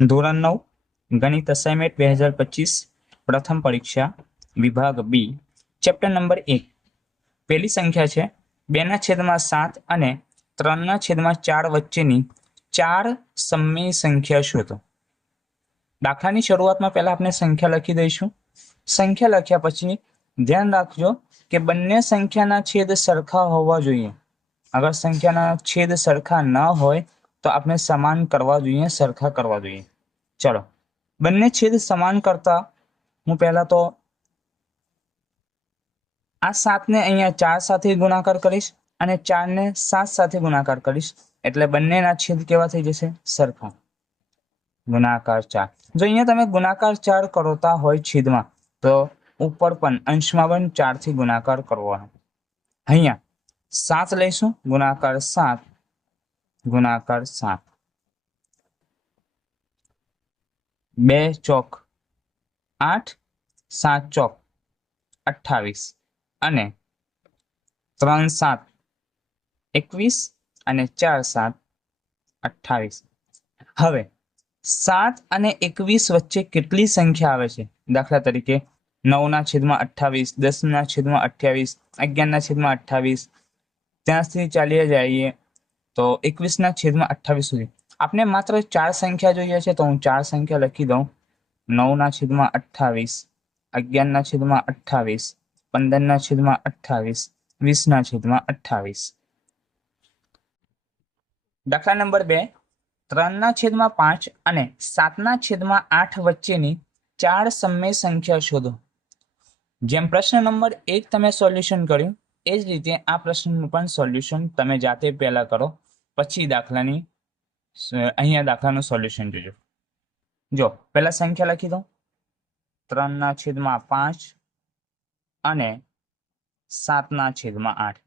ધોરણ નવ, ગણિત અસાઇનમેન્ટ બે હજાર પચીસ, પ્રથમ પરીક્ષા, વિભાગ બી ચેપ્ટર નંબર એક. પહેલી સંખ્યા છે, બેના છેદમાં સાત અને ત્રણના છેદમાં ચાર વચ્ચેની ચાર સમય સંખ્યા શોધો. દાખલાની શરૂઆતમાં પહેલા આપણે સંખ્યા લખી દઈશું. સંખ્યા લખ્યા પછી ધ્યાન રાખજો કે બંને સંખ્યાના છેદ સરખા હોવા જોઈએ. અગર સંખ્યાના છેદ સરખા ન હોય તો આપણે સમાન કરવા જોઈએ, સરખા કરવા જોઈએ. ચલો. બંને છેદ સમાન કરતા હું પહેલા તો આ સાતને અહીંયા ચાર સાથે ગુણાકાર કરીશ અને ચારને સાત સાથે ગુણાકાર કરીશ. એટલે બંનેના છેદ કેવા થઈ જશે? સરખા. ગુણાકાર ચાર. જો અહીંયા તમે ગુણાકાર ચાર કરતા હોય છેદમાં, તો ઉપર પણ અંશમાં પણ ચારથી ગુણાકાર કરવાનો. અહીંયા સાત લઈશું, ગુણાકાર સાત. ગુણાકાર સાત. બે ચોક આઠ, સાત ચોક અઠ્ઠાવીસ અને ત્રણ સાત એકવીસ અને ચાર સાત અઠ્ઠાવીસ. હવે સાત અને એકવીસ વચ્ચે કેટલી સંખ્યા આવે છે? દાખલા તરીકે નવના છેદમાં અઠ્ઠાવીસ, દસના છેદમાં અઠ્યાવીસ અગિયારના છેદમાં અઠ્ઠાવીસ. ત્યાંથી ચાલીએ જઈએ તો એકવીસના છેદમાં અઠ્ઠાવીસ સુધી. આપણે માત્ર ચાર સંખ્યા જોઈએ છે તો હું ચાર સંખ્યા લખી દઉં. નવના છેદમાં અઠ્ઠાવીસ, અગિયારના છેદમાં અઠ્ઠાવીસ, પંદરના છેદમાં અઠ્ઠાવીસ, વીસના છેદમાં અઠ્ઠાવીસ. દાખલા નંબર બે. ત્રણના છેદમાં પાંચ અને સાતના છેદમાં આઠ વચ્ચેની ચાર સમય સંખ્યા શોધો. જેમ પ્રશ્ન નંબર એક તમે સોલ્યુશન કર્યું, એ જ રીતે આ પ્રશ્નનું પણ સોલ્યુશન તમે જાતે પહેલા કરો. પછી દાખલાની અહીંયા દાખલાનું સોલ્યુશન જોજો. જો, પહેલા સંખ્યા લખી દો ત્રણના છેદમાં પાંચ અને સાતના છેદમાં આઠ.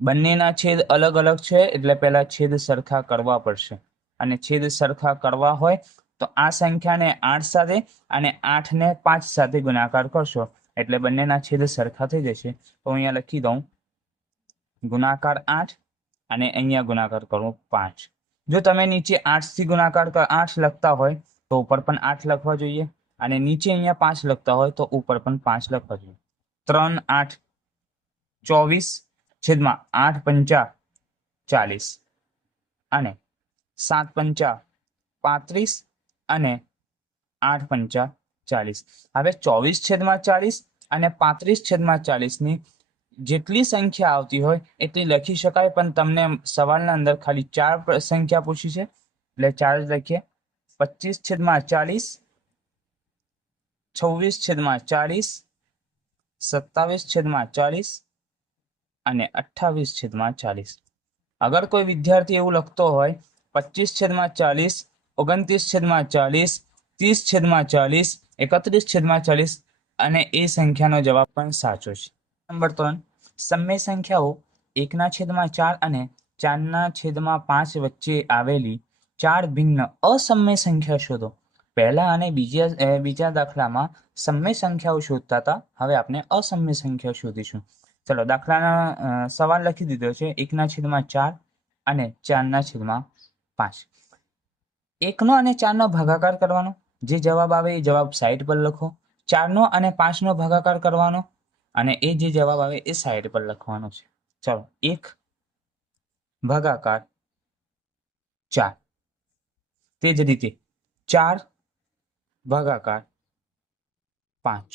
બંનેના છેદ અલગ અલગ છે, એટલે પહેલા છેદ સરખા કરવા પડશે. અને છેદ સરખા કરવા હોય, તો આ સંખ્યાને આઠ સાથે અને આઠને પાંચ સાથે ગુણાકાર કરશો. એટલે બંનેના છેદ સરખા થઈ જશે. તો અહીંયા લખી દઉં. ગુણાકાર આઠ અને અહીંયા ગુણાકાર કરવો પાંચ. જો તમે નીચે આઠથી ગુણાકાર આઠ લખતા હોય, તો ઉપર પણ આઠ લખવા જોઈએ. અને નીચે અહીંયા પાંચ લખતા હોય, તો ઉપર પણ પાંચ લખવા જોઈએ. ત્રણ, આઠ, ચોવીસ, છેદમાં આઠ પંચા ચાલીસ. અને સાત પંચા પાંત્રીસ અને આઠ પંચા ચાલીસ. હવે ચોવીસ છેદમાં ચાલીસ અને પાંત્રીસ છેદમાં ચાલીસની જેટલી સંખ્યા આવતી હોય એટલી લખી શકાય, પણ તમને સવાલના અંદર ખાલી ચાર સંખ્યા પૂછી છે. એટલે ચાર જ લખીએ. પચીસ છેદમાં ચાલીસ, છવ્વીસ છેદમાં ચાલીસ, સત્તાવીસ છેદમાં ચાલીસ અને અઠ્ઠાવીસ છેદમાં ચાલીસ. અગર કોઈ વિદ્યાર્થી એવું લખતો હોય, પચીસ છેદમાં ચાલીસ, ઓગણત્રીસ છેદમાં ચાલીસ, ત્રીસ છેદમાં ચાલીસ, એકત્રીસ છેદમાં ચાલીસ અને એ સંખ્યાનો જવાબ પણ સાચો છે. નંબર ત્રણ, સમય સંખ્યાઓ એકના છેદમાં ચાર અને ચારના છેદમાં પાંચ વચ્ચે આવેલી ચાર ભિન્ન અસમય સંખ્યા શોધો. પહેલા અને બીજા બીજા દાખલામાં સમય સંખ્યાઓ શોધતા હતા. હવે આપણે અસમય સંખ્યા શોધીશું. ચલો, દાખલાના સવાલ લખી દીધો છે. એકના છેદમાં ચાર અને ચારના છેદમાં પાંચ. એકનો અને ચારનો ભાગાકાર કરવાનો. જે જવાબ આવે એ જવાબ સાઈડ પર લખો. ચારનો અને પાંચનો ભાગાકાર કરવાનો. અને એ જે જવાબ આવે એ સાઈડ પર લખવાનો છે. ચાલો, એક, ભાગાકાર, ચાર. તે જ રીતે ચાર, ભાગાકાર, પાંચ.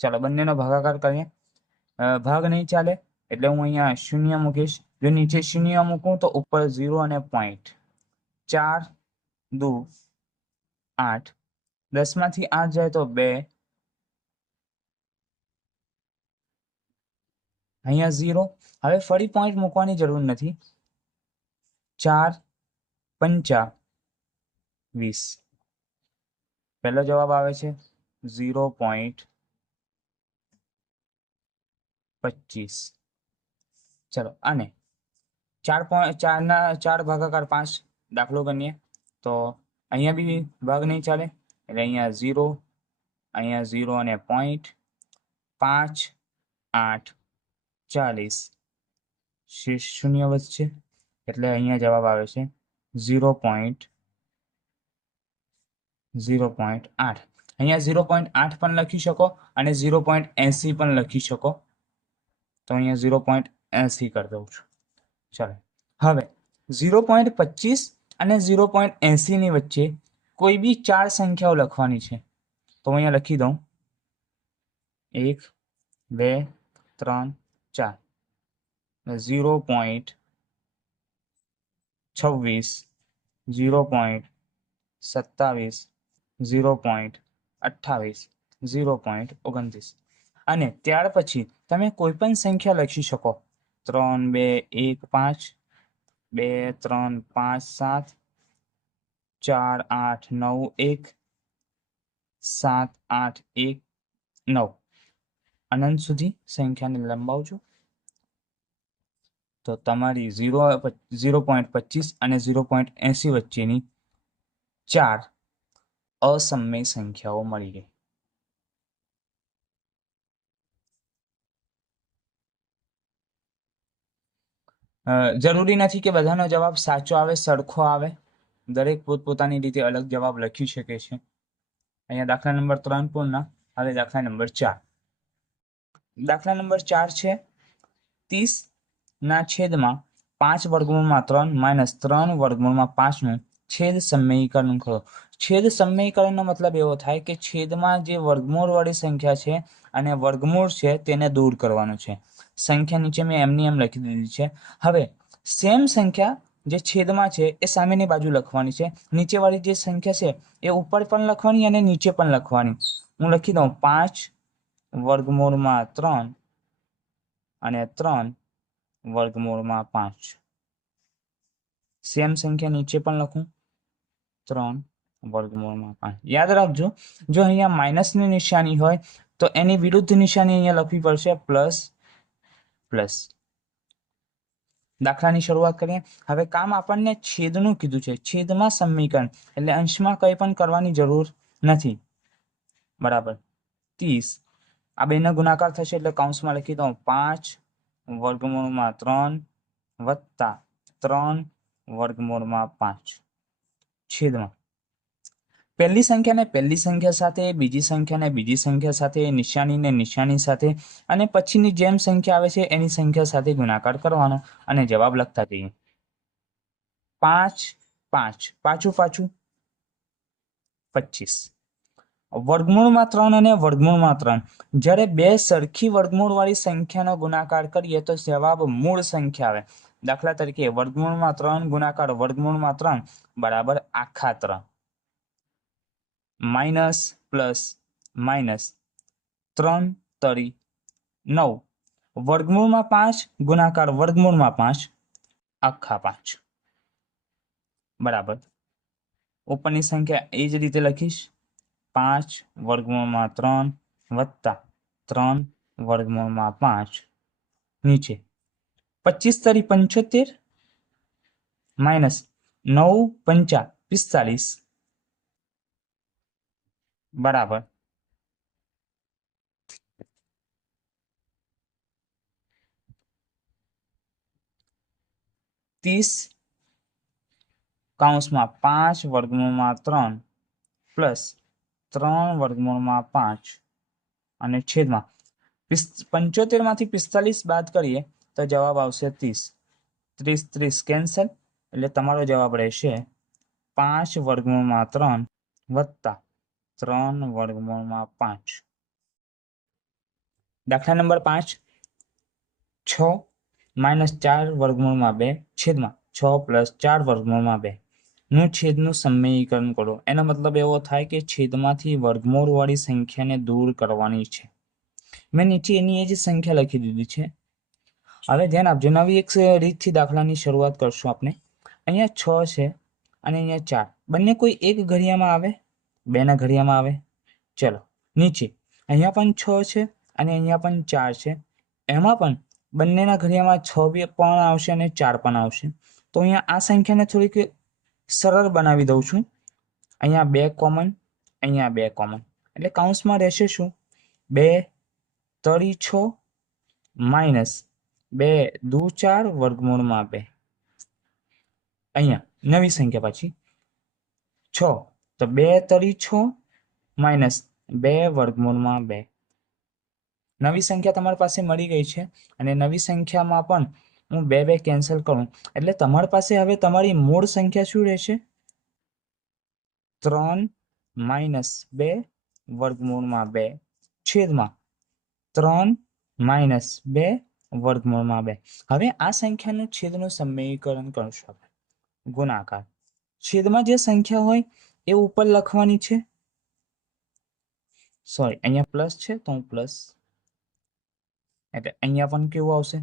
ચાલો, બંનેનો ભાગાકાર કરીએ. ભાગ નહીં ચાલે, એટલે હું અહીંયા શૂન્ય મૂકીશ. જો નીચે શૂન્ય મૂકું તો ઉપર ઝીરો અને પોઈન્ટ ચાર, દુ, આઠ. દસમાંથી આઠ જાય તો બે અહીંયા ઝીરો હવે ફરી પોઈન્ટ મૂકવાની જરૂર નથી. ચાર, પંચા, વીસ. પહેલો જવાબ આવે છે ઝીરો પોઈન્ટ પચીસ. ચલો, અને ચાર પોઈન્ટ ચારના, ચાર ભાગાકાર પાંચ દાખલો ગણીએ. તો અહીંયા બી ભાગ નહીં ચાલે. એટલે અહીંયા ઝીરો અહીંયા ઝીરો અને પોઈન્ટ પાંચ, આઠ. ચાલીસ. શેષ શૂન્ય વધશે એટલે અહીંયા જવાબ આવે છે ઝીરો પોઈન્ટ ઝીરો પોઈન્ટ આઠ. અહીંયા ઝીરો પોઈન્ટ આઠ પણ લખી શકો અને ઝીરો પોઈન્ટ એંસી પણ લખી શકો. તો અહીંયા ઝીરો પોઈન્ટ એંસી કરી દઉં છું. ચાલો. હવે, ઝીરો પોઈન્ટ પચીસ અને ઝીરો પોઈન્ટ એંસીની વચ્ચે કોઈ બી ચાર સંખ્યાઓ લખવાની છે. તો અહીંયા લખી દઉં. એક, બે, ત્રણ ચાર. ઝીરો પોઈન્ટ છવ્વીસ ઝીરો પોઈન્ટ સત્તાવીસ ઝીરો પોઈન્ટ અઠ્ઠાવીસ ઝીરો પોઈન્ટ ઓગણત્રીસ. અને ત્યાર પછી તમે કોઈ પણ સંખ્યા લખી શકો. ત્રણ, બે, એક, પાંચ, બે, ત્રણ, પાંચ, સાત, ચાર, આઠ, નવ, એક, સાત, આઠ, એક, નવ. અનંત સુધી સંખ્યાને લંબાવજો. તો તમારી ઝીરો ઝીરો પોઈન્ટ પચીસ અને ઝીરો પોઈન્ટ એંસી વચ્ચેની ચાર અસમય સંખ્યાઓ મળી ગઈ જરૂરી નથી કે બધાનો જવાબ સાચો આવે, સરખો આવે. દરેક પોતપોતાની રીતે અલગ જવાબ લખી શકે છે. અહીંયા દાખલા નંબર ત્રણ પૂર્ણ, હવે દાખલા નંબર ચાર. દાખલા નંબર ચાર છે, ત્રીસ ના છેદમાં પાંચ વર્ગમૂળમાં ત્રણ, માઇનસ ત્રણ વર્ગમૂળમાં પાંચનું છેદ સમયીકરણ કરો. છેદ સમયીકરણનો મતલબ એવો થાય કે છેદમાં જે વર્ગમૂળવાળી સંખ્યા છે અને વર્ગમૂળ છે તેને દૂર કરવાનું છે. સંખ્યા નીચે મેં એમની એમ લખી દીધી છે. હવે સેમ સંખ્યા જે છેદમાં છે એ સામેની બાજુ લખવાની છે. નીચેવાળી જે સંખ્યા છે એ ઉપર પણ લખવાની અને નીચે પણ લખવાની. હું લખી દઉં પાંચ વર્ગમૂળમાં ત્રણ અને ત્રણ વર્ગમૂળમાં પાંચ. સેમ સંખ્યા નીચે પણ લખું. ત્રણ વર્ગમૂળમાં પાંચ. યાદ રાખજો, જો અહીંયા માઇનસની નિશાની હોય, તો એની વિરુદ્ધ નિશાની અહીંયા લખવી પડશે પ્લસ પ્લસ. દાખલાની શરૂઆત કરીએ. હવે કામ આપણને છેદનું કીધું છે. છેદમાં સમીકરણ. એટલે અંશમાં કંઈ પણ કરવાની જરૂર નથી. બરાબર. ત્રીસ. આ બેનો ગુણાકાર થશે એટલે કૌંસમાં લખી દઉં. પાંચ વર્ગમૂળમાં ત્રણ વત્તા ત્રણ વર્ગમૂળમાં પાંચ. છેદમાં. પહેલી સંખ્યાને પહેલી સંખ્યા સાથે, બીજી સંખ્યાને બીજી સંખ્યા સાથે નિશાનીને નિશાની સાથે અને પછીની જેમ સંખ્યા આવે છે એની સંખ્યા સાથે ગુણાકાર કરવાનો અને જવાબ લખતા જઈએ. પાંચ પાંચ. પાછું પાછું. પચીસ. વર્ગમૂળમાં ત્રણ અને વર્ગમૂળમાં ત્રણ જ્યારે બે સરખી વર્ગમૂળવાળી સંખ્યાનો ગુણાકાર કરીએ તો જવાબ મૂળ સંખ્યા આવે. દાખલા તરીકે વર્ગમૂળમાં ત્રણ ગુણાકાર વર્ગમૂળમાં ત્રણ બરાબર આખા ત્રણ માઇનસ પ્લસ માઇનસ ત્રણ તરી નવ. વર્ગમૂળમાં પાંચ, ગુણાકાર વર્ગમૂળમાં પાંચ, આખા પાંચ. બરાબર. ઉપરની સંખ્યા એ જ રીતે લખીશ. પાંચ વર્ગમૂળમાં ત્રણ વત્તા ત્રણ વર્ગમૂળમાં પાંચ. નીચે. પચીસ તરી પંચોતેર માઇનસ નવ પંચા પિસ્તાલીસ બરાબર. ત્રીસ કાઉસમાં પાંચ વર્ગમૂળમાં ત્રણ પ્લસ ત્રણ વર્ગમૂળમાં પાંચ અને છેદમાં. પંચોતેરમાંથી પિસ્તાલીસ બાદ કરીએ તો જવાબ આવશે ત્રીસ. ત્રીસ ત્રીસ કેન્સલ એટલે તમારો જવાબ રહેશે પાંચ વર્ગમૂળમાં ત્રણ વત્તા ત્રણ વર્ગમૂળમાં પાંચ. દાખલા નંબર પાંચ. છ માઇનસ ચાર વર્ગમૂળમાં બે છેદમાં. છ પ્લસ ચાર વર્ગમૂળમાં બે. નું છેદનું સમયીકરણ કરો. એનો મતલબ એવો થાય કે છેદમાંથી વર્ગમૂળ વાળી સંખ્યાને દૂર કરવાની છે. મેં નીચે એની એ જ સંખ્યા લખી દીધી છે. હવે ધ્યાન આપજો, નવી એક રીતથી દાખલાની શરૂઆત કરશું આપણે. અહીંયા છ છે અને અહીંયા ચાર. બંને કોઈ એક ઘડિયામાં આવે? બેના ઘડિયામાં આવે? ચલો, નીચે. અહીંયા પણ છ છે અને અહીંયા પણ ચાર છે. એમાં પણ બંનેના ઘડિયામાં છ બી પણ આવશે અને ચાર પણ આવશે. તો અહીંયા આ સંખ્યાને થોડીક સરળ બનાવી દઉં છું. અહીંયા બે કોમન અહીંયા બે કોમન એટલે કાઉન્સમાં રહેશે શું? બે, તરી છ માઇનસ બે, દુ, ચાર વર્ગમૂળમાં બે. અહીંયા નવી સંખ્યા પાછી. છ, તો બે, તરી છ માઇનસ બે વર્ગમૂળમાં બે. નવી સંખ્યા તમારી પાસે મળી ગઈ છે અને નવી સંખ્યામાં પણ હું બે બે કેન્સલ કરું. એટલે તમારી પાસે હવે તમારી મૂળ સંખ્યા શું રહેશે? ત્રણ માઇનસ બે વર્ગમૂળમાં બે. છેદમાં ત્રણ માઇનસ બે વર્ગમૂળમાં બે. હવે આ સંખ્યાનું છેદનું સમીકરણ કરશું આપણે. ગુણાકાર. છેદમાં જે સંખ્યા હોય એ ઉપર લખવાની છે. સોરી અહીંયા પ્લસ છે તો હું પ્લસ એટલે અહીંયા પણ કેવું આવશે?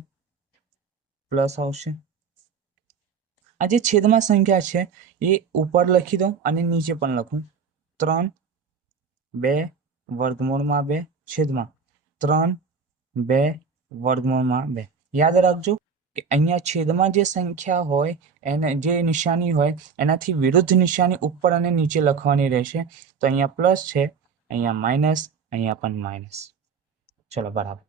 પ્લસ આવશે. આ જે છેદમાં સંખ્યા છે, એ ઉપર લખી દઉં અને નીચે પણ લખું. ત્રણ, બે, વર્ગમૂળમાં બે, છેદમાં. ત્રણ, બે, વર્ગમૂળમાં બે. યાદ રાખજો કે અહીંયા છેદમાં જે સંખ્યા હોય, એને જે નિશાની હોય, એનાથી વિરુદ્ધ નિશાની ઉપર અને નીચે લખવાની રહેશે. તો અહીંયા પ્લસ છે, અહીંયા માઇનસ અહીંયા પણ માઇનસ ચલો બરાબર.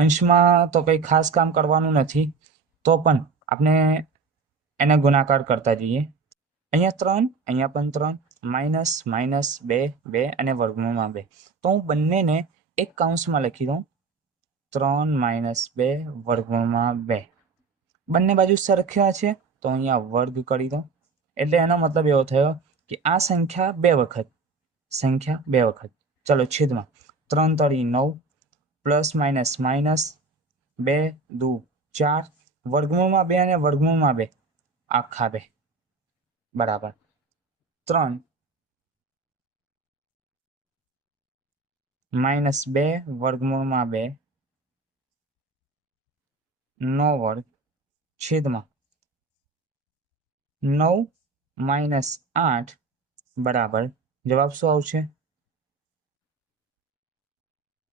અંશમાં તો કંઈ ખાસ કામ કરવાનું નથી, તો પણ આપણે એને ગુણાકાર કરતા જઈએ. અહીંયા ત્રણ, અહીંયા પણ ત્રણ, માઇનસ માઇનસ બે બે અને વર્ગમૂળમાં બે. તો હું બંનેને એક કાઉન્સમાં લખી દઉં. ત્રણ, માઇનસ બે વર્ગમૂળમાં બે. બંને બાજુ સરખ્યા છે, તો અહીંયા વર્ગ કરી દઉં. એટલે એનો મતલબ એવો થયો કે આ સંખ્યા બે વખત. સંખ્યા બે વખત. ચલો છેદમાં. ત્રણ તરી નવ પ્લસ માઇનસ માઇનસ બે દુ ચાર. વર્ગમૂળમાં બે અને વર્ગમૂળમાં બે. આખા બે. બરાબર. ત્રણ. માઇનસ બે, વર્ગમૂળમાં બે. નો વર્ગ, છેદમાં. નવ, માઇનસ આઠ. બરાબર. જવાબ શું આવશે?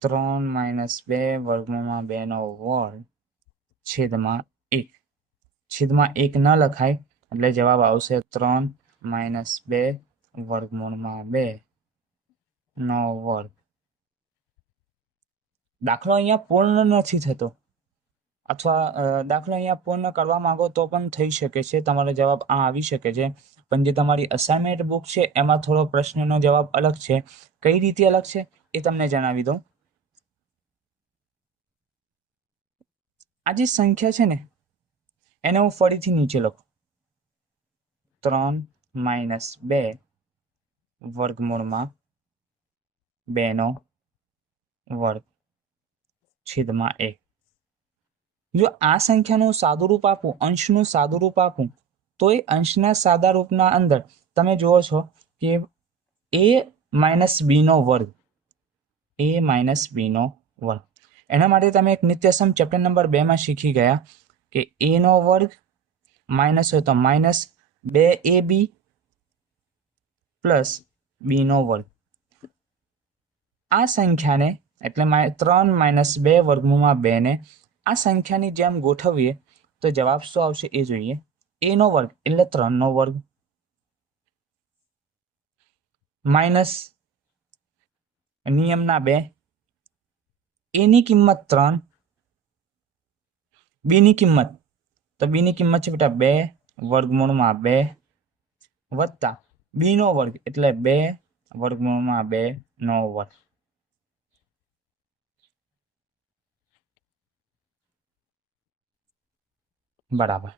ત્રણ માઇનસ બે વર્ગમૂળમાં બે નો વર્ગ છેદમાં એક. છેદમાં એક ન લખાય, એટલે જવાબ આવશે ત્રણ માઇનસ બે વર્ગમૂળમાં બે નો વર્ગ. દાખલો અહીંયા પૂર્ણ નથી થતો. અથવા દાખલો અહીંયા પૂર્ણ કરવા માંગો તો પણ થઈ શકે છે. તમારો જવાબ આ આવી શકે છે. પણ જે તમારી અસાઇનમેન્ટ બુક છે, એમાં થોડો પ્રશ્નનો જવાબ અલગ છે. કઈ રીતે અલગ છે એ તમને જણાવી દઉં. આ જે સંખ્યા છે ને, એને હું ફરીથી નીચે લખું. ત્રણ માઇનસ બે વર્ગમૂળમાં બેનો વર્ગ છેદમાં એક. જો આ સંખ્યાનું સાદુરૂપ આપું, અંશનું સાદુરૂપ આપું, તો એ અંશના સાદા રૂપના અંદર તમે જુઓ છો કે એ માઇનસ બીનો વર્ગ, એ માઇનસ બીનો વર્ગ. એના માટે તમે એક નિત્યસમ ચેપ્ટર નંબર બેમાં શીખી ગયા કે એનો વર્ગ માઇનસ હોય તો માઇનસ બે એ બી પ્લસ બીનો વર્ગ. આ સંખ્યાને એટલે ત્રણ માઇનસ બે વર્ગમૂળમાં બે ને આ સંખ્યાની જેમ ગોઠવીએ તો જવાબ શું આવશે એ જોઈએ. એનો વર્ગ એટલે ત્રણનો વર્ગ. માઇનસ નિયમના બે એની કિંમત ત્રણ, બીની કિંમત, તો બીની કિંમત છે બેટા બે, વર્ગમૂળમાં બે વત્તા બીનો વર્ગ, એટલે બે વર્ગમૂળમાં બે, નો વર્ગ. બરાબર.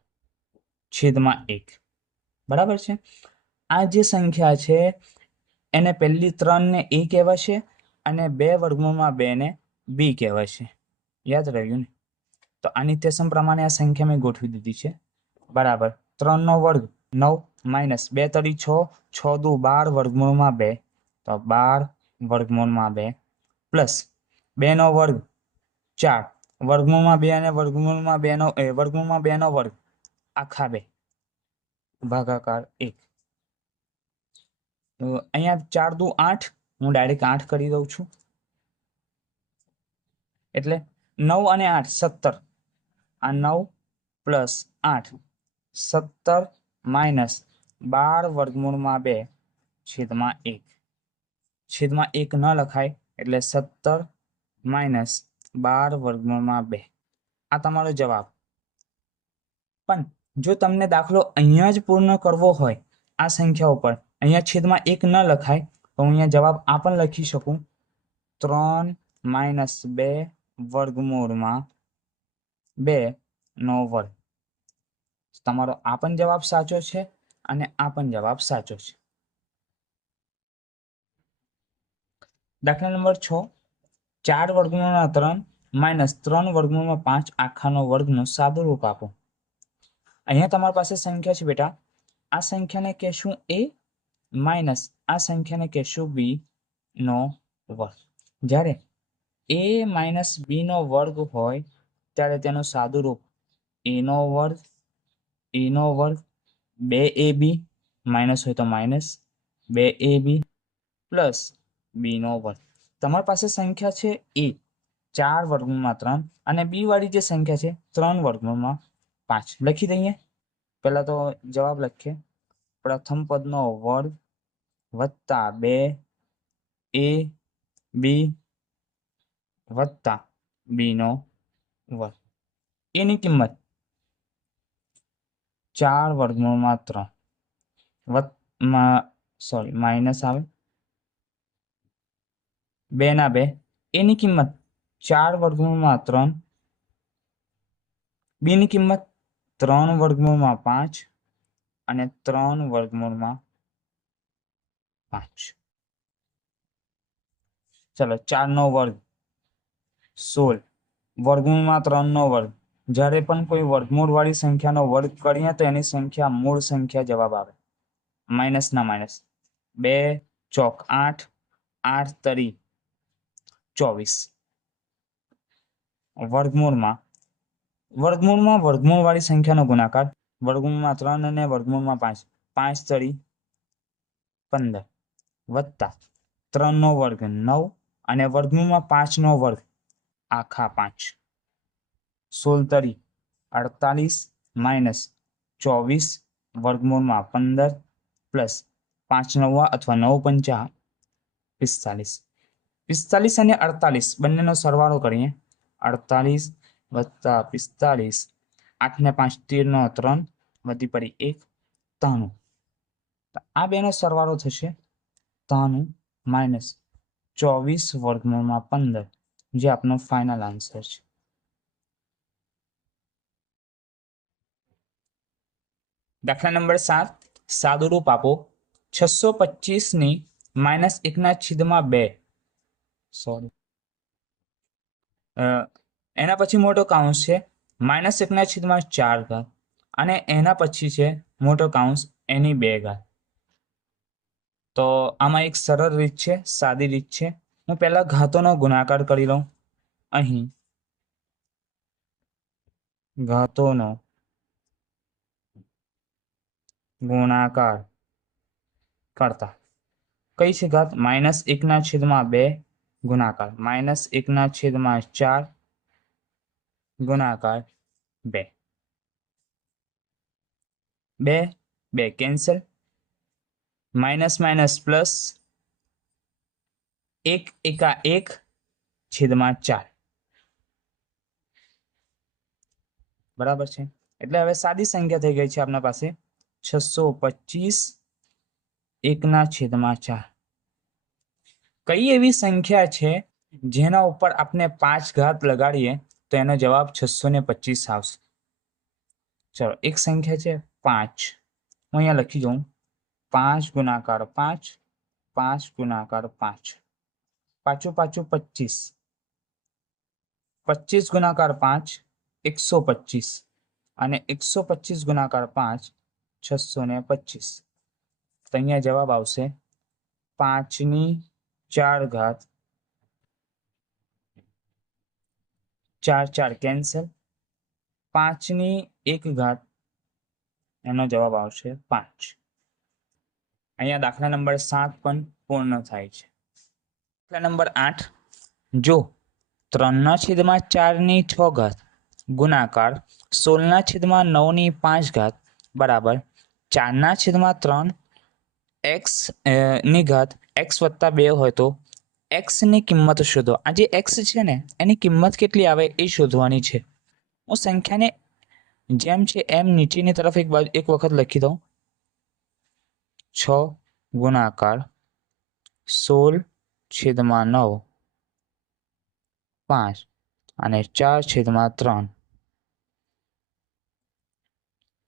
છેદમાં એક. બરાબર છે? આ જે સંખ્યા છે, એને પહેલી ત્રણને એ કહેવાશે અને બે વર્ગમૂળમાં બે ને બી કહેવાય છે. યાદ રહ્યું ને? તો આ નિત્યસમ પ્રમાણે આ સંખ્યા મેં ગોઠવી દીધી છે. બરાબર. ત્રણનો વર્ગ નવ માઇનસ બે તરી છ છ દુ બાર વર્ગમૂળમાં બે. તો બાર વર્ગમૂળમાં બે. પ્લસ બેનો વર્ગ ચાર. વર્ગમૂળમાં બે અને વર્ગમૂળમાં બેનો, એ વર્ગમૂળમાં બેનો વર્ગ આખા બે. ભાગાકાર એક. અહીંયા ચાર દુ આઠ. હું ડાયરેક્ટ આઠ કરી દઉં છું. એટલે નવ અને આઠ, સત્તર. આ નવ પ્લસ આઠ, સત્તર માઇનસ બાર વર્ગમૂળમાં બે, છેદમાં એક. છેદમાં એક ન લખાય, એટલે સત્તર માઇનસ બાર વર્ગમૂળમાં બે. આ તમારો જવાબ. પણ જો તમને દાખલો અહીંયા જ પૂર્ણ કરવો હોય, આ સંખ્યા ઉપર, અહીંયા છેદમાં એક ન લખાય, તો હું અહીંયા જવાબ આ પણ લખી શકું. ત્રણ માઇનસ બે વર્ગમૂળમાં બે નો વર્ગ. તમારો આ પણ જવાબ સાચો છે અને આ પણ જવાબ સાચો છે. દાખલા નંબર છ. ચાર વર્ગમૂળમાં ત્રણ માઇનસ ત્રણ વર્ગમૂળમાં પાંચ આખાનો વર્ગનું સાદુ રૂપ આપો. અહીંયા તમારી પાસે સંખ્યા છે બેટા. આ સંખ્યાને કહેશું એ માઇનસ આ સંખ્યાને કહેશું બી નો વર્ગ. જ્યારે એ માઇનસ બી નો વર્ગ હોય, ત્યારે તેનું સાદું રૂપ એ નો વર્ગ એ નો વર્ગ, બે એ બી માઇનસ હોય તો માઇનસ બે એ બી પ્લસ બી નો વર્ગ. તમારી પાસે સંખ્યા છે એ ચાર વર્ગમૂળમાં ત્રણ, અને બી વાળી જે સંખ્યા છે, ત્રણ વર્ગમૂળમાં પાંચ. લખી દઈએ. પહેલા તો જવાબ લખીએ. પ્રથમ પદનો વર્ગ વત્તા બે એ બી વત્તા બી નો વર્ગ એની કિંમત ચાર વર્ગમૂળમાં ત્રણ વત્તમાં સોરી માઇનસ આવે બે ના બે એની કિંમત ચાર વર્ગમૂળમાં ત્રણ બીની કિંમત ત્રણ વર્ગમૂળમાં પાંચ અને ત્રણ વર્ગમૂળમાં પાંચ ચલો ચાર નો વર્ગ સોળ. વર્ગમૂળમાં ત્રણનો વર્ગ. જ્યારે પણ કોઈ વર્ગમૂળ વાળી સંખ્યાનો વર્ગ કરીએ તો એની સંખ્યા મૂળ સંખ્યા જવાબ આવે. માઇનસના માઇનસ. બે, ચોક આઠ આઠ તરી ચોવીસ. વર્ગમૂળમાં. વર્ગમૂળમાં વર્ગમૂળ વાળી સંખ્યાનો ગુણાકાર. વર્ગમૂળમાં ત્રણ અને વર્ગમૂળમાં પાંચ. પાંચ તરી પંદર વત્તા ત્રણનો વર્ગ નવ અને વર્ગમૂળમાં પાંચ નો વર્ગ આખા પાંચ. સોળ તરી અડતાલીસ માઇનસ ચોવીસ વર્ગમૂળમાં પંદર પ્લસ પાંચ નવા અથવા નવ પંચા પિસ્તાલીસ. પિસ્તાલીસ અને અડતાલીસ બંનેનો સરવાળો કરીએ. અડતાલીસ વત્તા પિસ્તાલીસ આઠ ને પાંચ તેરનો ત્રણ વધી પડી એક. ત્રાણું આ બેનો સરવાળો થશે ત્રાણું માઇનસ ચોવીસ વર્ગમૂળમાં પંદર. જે આપનો ફાઇનલ આન્સર છે. દાખલા નંબર સાત, સાદુરૂપ આપો. છસો પચીસની માઇનસ એકના છેદમાં બે. સોરી એના પછી મોટો કાઉન્સ છે માઇનસ એકના છેદમાં ચાર ઘાત. અને એના પછી છે મોટો કાઉન્સ એની બે ઘાત. તો આમાં એક સરળ રીત છે, સાદી રીત છે. હું પહેલા ઘાતોનો ગુણાકાર કરી લઉં. અહીં ઘાતોનો ગુણાકાર કરતા. કઈ છે ઘાત? માઇનસ એકના છેદમાં બે ગુણાકાર. માઇનસ એકના છેદમાં ચાર ગુણાકાર બે. બે બે. કેન્સલ. માઇનસ માઇનસ પ્લસ એક એકા એક છેદમાં ચાર બરાબર છે? એટલે હવે સાદી સંખ્યા થઈ ગઈ છે આપણા પાસે છસો પચીસ એકના છેદમાં ચાર. કઈ એવી સંખ્યા છે જેના ઉપર આપણે પાંચ ઘાત લગાડીએ તો એનો જવાબ છસો ને પચીસ આવશે? ચલો, એક સંખ્યા છે પાંચ. હું અહીંયા લખી દઉં. પાંચ ગુણાકાર પાંચ પાંચ ગુણાકાર પાંચ. પાછું પાછું પચીસ પચીસ ગુણાકાર પાંચ એકસો પચીસ અને એકસો પચીસ ગુણાકાર પાંચ છસો ને પચીસ તો અહીંયા જવાબ આવશે પાંચની ચાર ઘાત ચાર ચાર કેન્સલ પાંચની એક ઘાત એનો જવાબ આવશે પાંચ અહીંયા દાખલા નંબર સાત પણ પૂર્ણ થાય છે દાખલા નંબર આઠ. જો ત્રણના છેદમાં ચારની છ ઘાત ગુણાકાર સોળના છેદમાં નવની પાંચ ઘાત બરાબર ચારના છેદમાં ત્રણ એક્સની ઘાત એક્સ વત્તા બે હોય તો એક્સની કિંમત શોધો. આ જે એક્સ છે ને, એની કિંમત કેટલી આવે એ શોધવાની છે. હું સંખ્યાને જેમ છે એમ નીચેની તરફ એક બાજુ, એક વખત લખી દઉં. છ ગુણાકાર સોળ છેદમાં નવ, પાંચ અને ચાર છેદમાં ત્રણ.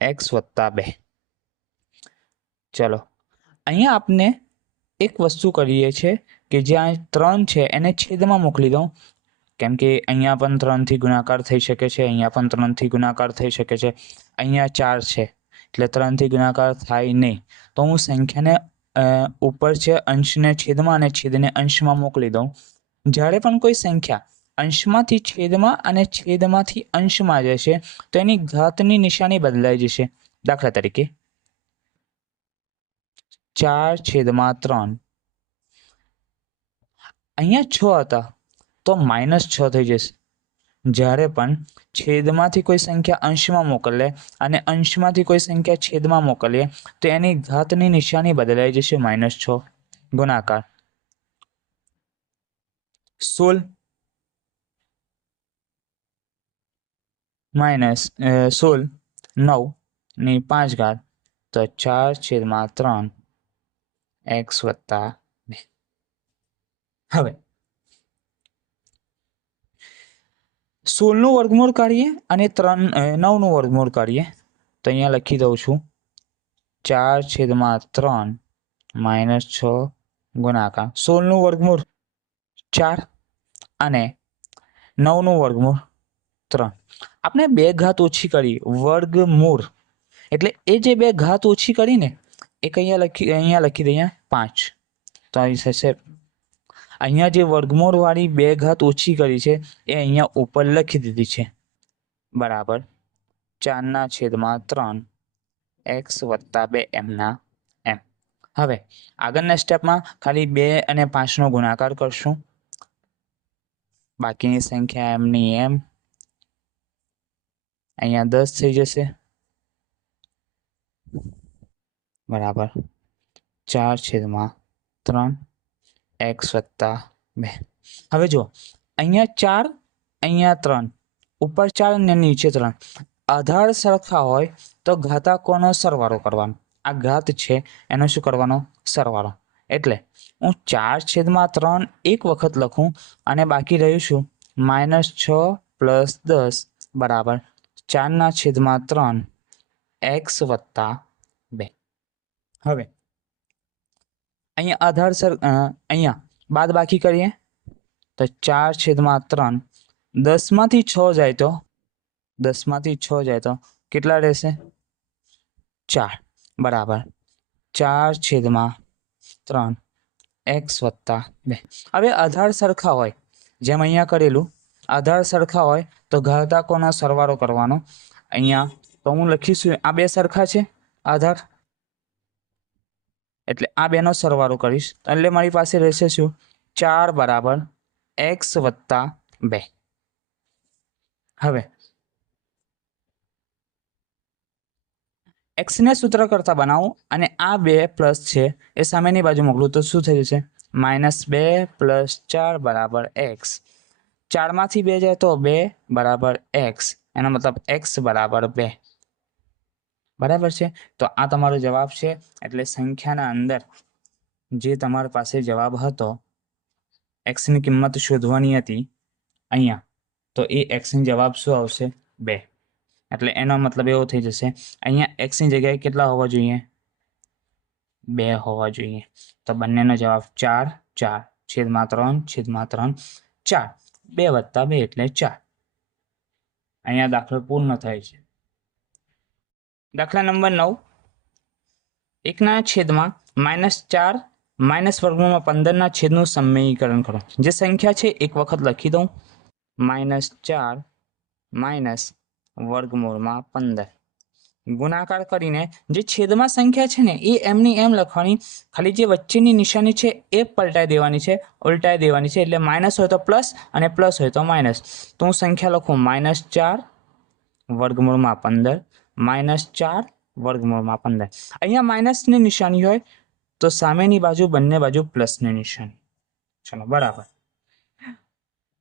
એક્સ વત્તા બે. ચલો, અહીંયા આપને એક વસ્તુ કરીએ છીએ કે જ્યાં ત્રણ છે એને છેદમાં મોકલી દઉં. કેમ કે અહીંયા પણ ત્રણથી ગુણાકાર થઈ શકે છે, અહીંયા પણ ત્રણથી ગુણાકાર થઈ શકે છે. અહીંયા ચાર છે, એટલે ત્રણથી ગુણાકાર થાય નહીં. તો હું સંખ્યાને ઉપર છે અંશને છેદમાં અને છેદને અંશમાં મોકલી દઉં. જ્યારે પણ કોઈ સંખ્યા અંશમાંથી છેદમાં અને છેદમાંથી અંશમાં જશે, તો એની ઘાતની નિશાની બદલાઈ જશે. દાખલા તરીકે, ચાર છેદમાં ત્રણ. અહીંયા છ હતા, તો માઇનસ છ થઈ જશે. જ્યારે પણ છેદમાંથી કોઈ સંખ્યા અંશમાં મોકલે અને અંશમાંથી કોઈ સંખ્યા છેદમાં મોકલીએ, તો એની ઘાતની નિશાની બદલાઈ જશે માઇનસ છ. ગુણાકાર. સોળ માઇનસ સોળ નવ. ની પાંચ ઘાત, તો ચાર છેદમાં ત્રણ. એક્સ વત્તા બે. હવે સોળનું વર્ગમૂળ કાઢીએ અને ત્રણ નવનું વર્ગમૂળ કાઢીએ. તો અહીંયા લખી દઉં છું. ચાર છેદમાં ત્રણ માઇનસ છ ગુણાકાર. સોળનું વર્ગમૂળ ચાર અને નવનું વર્ગમૂળ ત્રણ. આપણે બે ઘાત ઓછી કરી. વર્ગમૂળ. એટલે એ જે બે ઘાત ઓછી કરીને એક અહીંયા લખી અહીંયા લખી દઈએ પાંચ. તો અહીં થશે અહીંયા જે વર્ગમૂળવાળી બે ઘાત ઓછી કરી છે, એ અહીંયા ઉપર લખી દીધી છે. બરાબર. ચારના છેદમાં ત્રણ. એક્સ વત્તા બે એમના એમ. હવે, આગળના સ્ટેપમાં ખાલી બે અને પાંચનો ગુણાકાર કરશું. બાકીની સંખ્યા એમની એમ. અહીંયા દસ થઈ જશે. બરાબર. ચાર છેદમાં ત્રણ. એક્સ વત્તા બે. હવે જુઓ, અહીંયા ચાર, અહીંયા ત્રણ. ઉપર ચાર અને નીચે ત્રણ. આધાર સરખા હોય તો ઘાતાકોનો સરવાળો કરવાનો. આ ઘાત છે, એનો શું કરવાનો? સરવાળો. એટલે હું ચાર છેદમાં ત્રણ એક વખત લખું અને બાકી રહ્યું છું માઇનસ છ પ્લસ દસ બરાબર ચારના છેદમાં ત્રણ એક્સ વત્તા બે. હવે અહીંયા આધાર સર અહીંયા. બાદ બાકી કરીએ. તો ચાર છેદમાં ત્રણ. દસમાંથી છ જાય તો? દસમાંથી છ જાય તો કેટલા રહેશે? ચાર. બરાબર. ચાર છેદમાં ત્રણ. એક્સ વત્તા બે. હવે આધાર સરખા હોય. જેમ અહીંયા કરેલું. આધાર સરખા હોય તો ઘાતકોનો સરવાળો કરવાનો. અહીંયા તો હું લખીશું, આ બે સરખા છે? આધાર એટલે આ બેનો સરવાળો કરીશ. એટલે મારી પાસે રહેશે શું? ચાર બરાબર એક્સ વત્તા બે. હવે એક્સને સૂત્ર કરતા બનાવું અને આ બે પ્લસ છે એ સામેની બાજુ મોકલું તો શું થઈ જશે? માઇનસ બે પ્લસ ચાર બરાબર એક્સ. ચારમાંથી બે જાય તો બે બરાબર એક્સ. એનો મતલબ એક્સ બરાબર બે. બરાબર છે? તો આ તમારો જવાબ છે, એટલે સંખ્યાના અંદર જે તમારી પાસે જવાબ હતો એક્સની કિંમત શોધવાની હતી અહીંયા, તો એ એક્સની જવાબ શું આવશે? બે. એટલે એનો મતલબ એવો થઈ જશે, અહીંયા એક્સની જગ્યાએ કેટલા હોવા જોઈએ? બે હોવા જોઈએ. તો બંનેનો જવાબ ચાર ચાર. છેદમાં ત્રણ છેદમાં ત્રણ, ચાર. બે વત્તા બે એટલે ચાર. અહીંયા દાખલો પૂર્ણ થાય છે. દાખલા નંબર નવ. એકના છેદમાં માઇનસ ચાર, માઇનસ વર્ગમૂળમાં પંદરના છેદનું સમયીકરણ કરો. જે સંખ્યા છે એક વખત લખી દઉં. માઇનસ ચાર, માઇનસ વર્ગમૂળમાં પંદર. ગુણાકાર કરીને જે છેદમાં સંખ્યા છે ને, એ એમની એમ લખવાની. ખાલી જે વચ્ચેની નિશાની છે, એ પલટાઈ દેવાની છે, ઉલટાઈ દેવાની છે. એટલે માઇનસ હોય તો પ્લસ અને પ્લસ હોય તો માઇનસ. તો હું સંખ્યા લખું. માઇનસ ચાર, વર્ગમૂળમાં પંદર. માઇનસ ચાર વર્ગમૂળમાં પંદર અહીંયા માઇનસની નિશાની હોય તો સામેની બાજુ બંને બાજુ પ્લસની નિશાની. ચલો, બરાબર.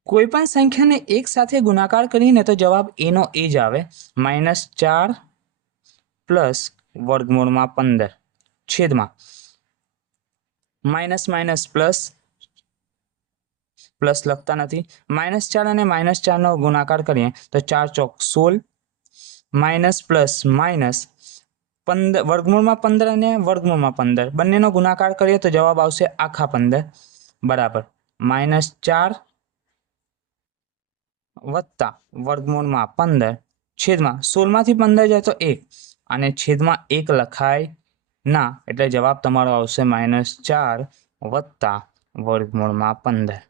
કોઈ પણ સંખ્યાને એક સાથે ગુણાકાર કરીને તો જવાબ એનો એ જ આવે. માઇનસ ચાર પ્લસ વર્ગમૂળમાં પંદર. છેદમાં. માઇનસ માઇનસ પ્લસ પ્લસ લખતા નથી. માઇનસ ચાર અને માઇનસ ચારનો ગુણાકાર કરીએ તો ચાર ચોક સોળ માઇનસ પ્લસ માઇનસ પંદર, વર્ગમૂળમાં પંદર અને વર્ગમૂળમાં પંદર. બંનેનો ગુણાકાર કરીએ તો જવાબ આવશે આખા પંદર. બરાબર. માઇનસ ચાર વત્તા વર્ગમૂળમાં પંદર. છેદમાં સોળમાંથી પંદર જાય તો એક. અને છેદમાં એક લખાય ના, એટલે જવાબ તમારો આવશે માઇનસ ચાર વત્તા વર્ગમૂળમાં પંદર.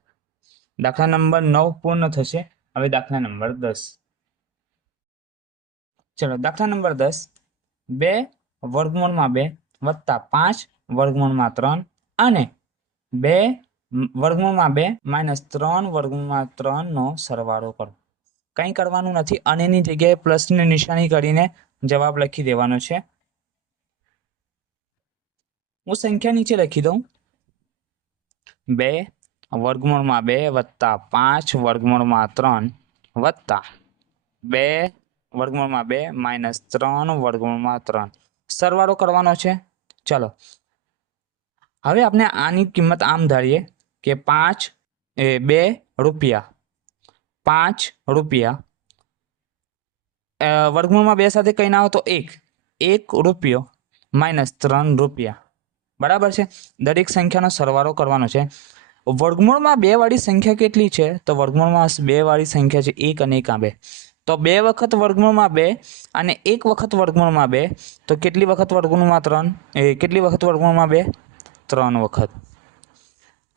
દાખલા નંબર નવ પૂર્ણ થશે. હવે દાખલા નંબર દસ. ચલો દાખલા નંબર દસ. બે વર્ગમૂળમાં બે વત્તા પાંચ વર્ગમૂળમાં ત્રણ અને બે વર્ગમૂળમાં બે માઇનસ ત્રણ વર્ગમૂળમાં ત્રણનો સરવાળો કરો. કંઈ કરવાનું નથી. અને એની જગ્યાએ પ્લસની નિશાની કરીને જવાબ લખી દેવાનો છે. હું સંખ્યા નીચે લખી દઉં. બે વર્ગમૂળમાં બે વત્તા પાંચ વર્ગમૂળમાં ત્રણ વત્તા બે વર્ગમૂળમાં બે, માઇનસ ત્રણ વર્ગમૂળમાં ત્રણ. સરવાળો કરવાનો છે. ચલો. હવે આપણે આની કિંમત આમ ધારીએ કે પાંચ એ બે રૂપિયા. પાંચ રૂપિયા. વર્ગમૂળમાં બે સાથે કંઈ ના આવે તો એક. એક રૂપિયો માઇનસ ત્રણ રૂપિયા. બરાબર છે? દરેક સંખ્યાનો સરવાળો કરવાનો છે. વર્ગમૂળમાં બે વાળી સંખ્યા કેટલી છે? તો વર્ગમૂળમાં બે વાળી સંખ્યા છે એક અને આ બે તો બે વખત વર્ગમૂળમાં બે અને એક વખત વર્ગમૂળમાં બે. તો કેટલી વખત વર્ગમૂળમાં ત્રણ? એ કેટલી વખત વર્ગમૂળમાં બે? ત્રણ વખત.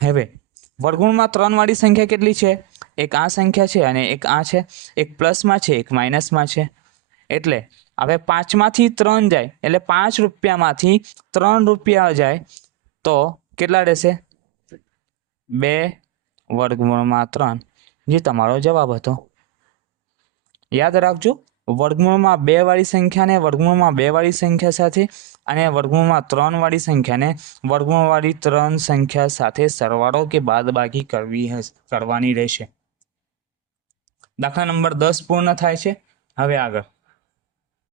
હવે વર્ગમૂળમાં ત્રણ વાળી સંખ્યા કેટલી છે? એક આ સંખ્યા છે અને એક આ છે. એક પ્લસમાં છે, એક માઇનસમાં છે. એટલે હવે પાંચમાંથી ત્રણ જાય, એટલે પાંચ રૂપિયામાંથી ત્રણ રૂપિયા જાય, તો કેટલા રહેશે? બે વર્ગમૂળમાં ત્રણ. જે તમારો જવાબ હતો. યાદ રાખજો, વર્ગમૂળમાં બે વાળી સંખ્યાને વર્ગમૂળમાં બે વાળી સંખ્યા સાથે અને વર્ગમૂળમાં ત્રણ વાળી સંખ્યાને વર્ગમૂળ વાળી ત્રણ સંખ્યા સાથે સરવાળો કે બાદબાકી કરવી કરવાની રહેશે. દાખલા નંબર દસ પૂર્ણ થાય છે. હવે આગળ.